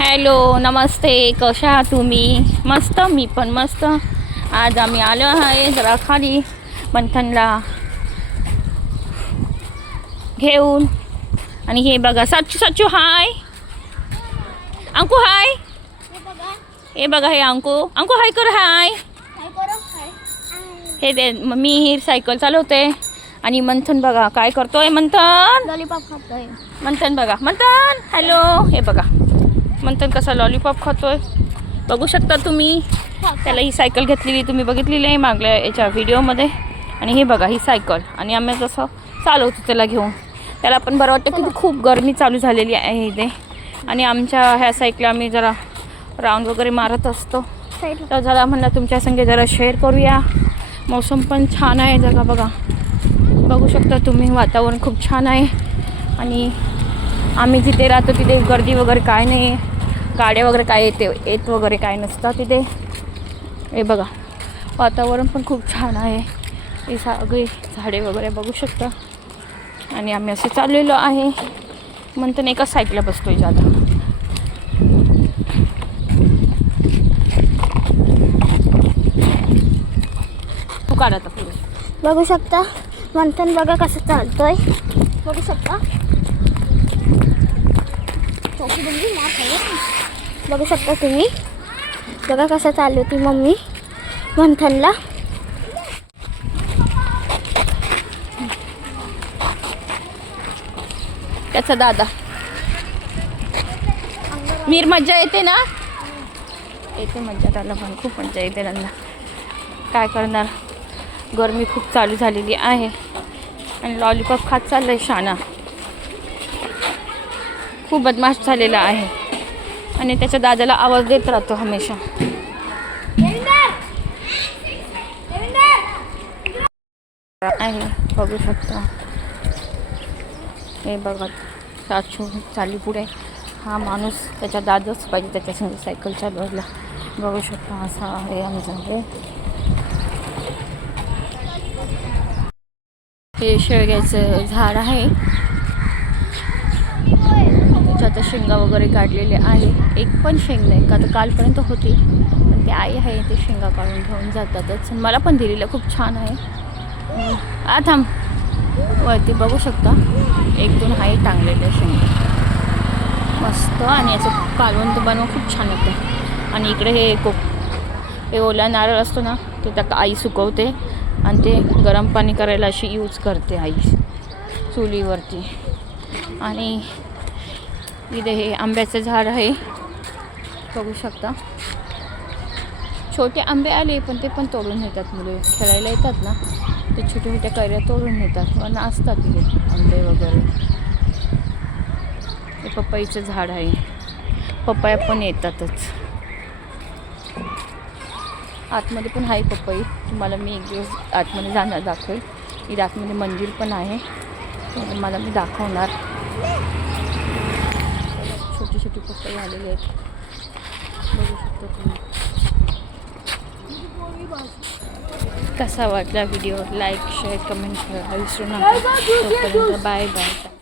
Hello, नमस्ते. कशा आहात तुम्ही? मस्त, मी पण मस्त. आज आम्ही आलो आहे जरा खाली मंथनला घेऊन. आणि हे बघा, सच्चू सच्चू हाय. अंकू हाय. हे बघा, हे अंकू हाय कर. हाय हे दे. मी ही सायकल चालवते आणि मंथन बघा काय करतोय. मंथन लॉलीपॉप खातोय. मंथन बघा, मंथन हॅलो. हे बघा मंथन कसा लॉलीपॉप खातोय बघू शकता तुम्ही. त्याला ही सायकल घेतलेली तुम्ही बघितलेली आहे मागल्या याच्या व्हिडिओमध्ये. आणि हे बघा ही सायकल. आणि आम्ही जसं चालवतो त्याला घेऊन. त्याला पण बरं वाटतं की खूप गरमी चालू झालेली आहे इथे. आणि आमच्या ह्या सायकला आम्ही जरा राऊंड वगैरे मारत असतो. तर जरा म्हणलं तुमच्या संगे जरा शेअर करूया. मौसम पण छान आहे जगा बघा. बघू शकता तुम्ही वातावरण खूप छान आहे. आणि आम्ही जिथे राहतो तिथे गर्दी वगैरे काय नाही. गाड्या वगैरे काय येत वगैरे काय नसतं तिथे. हे बघा वातावरण पण खूप छान आहे. हे सगळे झाडे वगैरे बघू शकता. आणि आम्ही असे चाललेलो आहे. म्हणतो एका साईडला बसतोय जादा. तू काढ आता पुढे. बघू शकता मंथन बघा कसं चालतोय. बघू शकता. बघू शकता तुम्ही. बघा कसं चालली होती मम्मी मंथनला. त्याचा दादा मीर. मज्जा येते ना. येते मज्जा त्याला पण खूप मज्जा येते त्यांना. काय करणार गरमी खूप चालू झालेली आहे. आणि लॉलीपॉप खात चाललंय शाना. खूप बदमाश झालेला आहे. आणि त्याच्या दादाला आवाज देत राहतो हमेशा. आहे बघू शकता. हे बघा साचू चालली पुढे. हा माणूस त्याच्या दादाच पाहिजे त्याच्यासंग सायकल चालवायला. बघू शकता असा आहे आमचं. हे शेवग्याचं झाड आहे. त्याच्यात शेंगा वगैरे काढलेले आहे. एक पण शेंग नाही का तर कालपर्यंत होती. पण ते आई आहे ते शेंगा काढून घेऊन जातातच. मला पण दिलेलं खूप छान आहे. थांब वरती बघू शकता 1-2 आहे टांगलेल्या शेंगा मस्त. आणि याचं कालवण तर बनवून खूप छान होतं. आणि इकडे हे ओला नारळ असतो ना ते त्या आई सुकवते. आणि ते गरम पाणी करायला अशी यूज करते आई चुलीवरती. आणि इथे हे आंब्याचं झाड आहे बघू शकता. छोटे आंबे आले पण ते पण तोडून नेतात. मुले खेळायला येतात ना ते छोटे छोटे कैऱ्या तोडून नेतात. व असतात तिथे आंबे वगैरे. हे पपईचं झाड आहे. पपया पण येतातच. आतमध्ये पण आहे पपई. तुम्हाला मी एक दिवस आतमध्ये जाणार दाखवेल. इथे आतमध्ये मंदिर पण आहे. मला मी दाखवणार. छोटी छोटी पपई आलेली आहेत बघू शकता तुम्ही. कसा वाटला व्हिडिओ लाईक शेअर कमेंट करायला विसरू नका. तोपर्यंत बाय बाय.